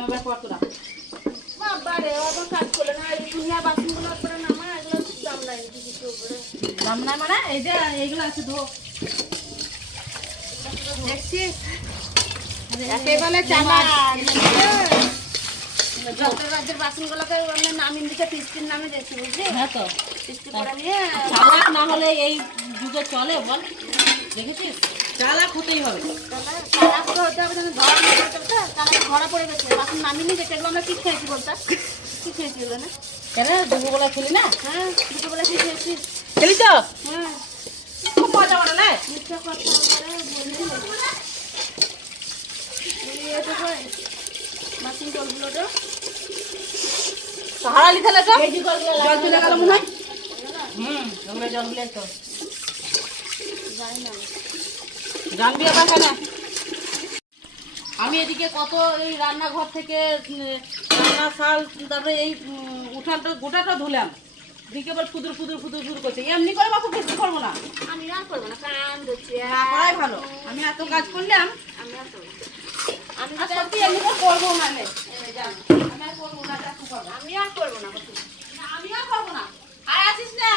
দিলাম এবার কত না বাবা রে আবার কাজ করলে না এই দুনিয়া বাসনগুলো করে নামা এগুলো দাম নাই কিছু উপরে দাম নাই মানে এই যে এইগুলো আছে ধো দেখছিস একেবারে চালা রাজ্যের বাসনগুলোকে অন্য নামিয়ে দিতে ফিস্টির নামে দেখছি বুঝলি হ্যাঁ তো ফিস্টি করে নিয়ে চালাক না হলে এই যুগে চলে বল দেখেছিস চালাক হতেই হবে চালাক তো হতে হবে ধরা চালাক ধরা পড়ে গেছে বাসন নামিয়ে নিয়ে যেগুলো আমরা কি খেয়েছি বলতা কি খেয়েছি ওগুলো না কেন দুপুরবেলা খেলি না হ্যাঁ দুপুরবেলা কি খেয়েছি খেলি তো হ্যাঁ খুব মজা করে না মিথ্যা কথা বলে বাসন জলগুলো তো হারালি খেলে তো এই যে জলগুলো জল চলে গেল মনে হয় ওগুলো জলগুলো তো জানি না জানবি আবার কেন আমি এদিকে কত এই রান্নাঘর থেকে রান্না শাল তারপরে এই উঠানটা গোটাটা ধুলাম দিকে আবার ফুদুর ফুদুর ফুদুর ফুদুর করছে এমনি করে বাপু কিছু করবো না আমি আর করবো না কান ধরছি না করাই ভালো আমি এত কাজ করলাম আমি আর করবো আমি সত্যি এমনি করে করবো না রে আমি আর করবো না আমি আর করবো না আমি আর করবো না আর আসিস না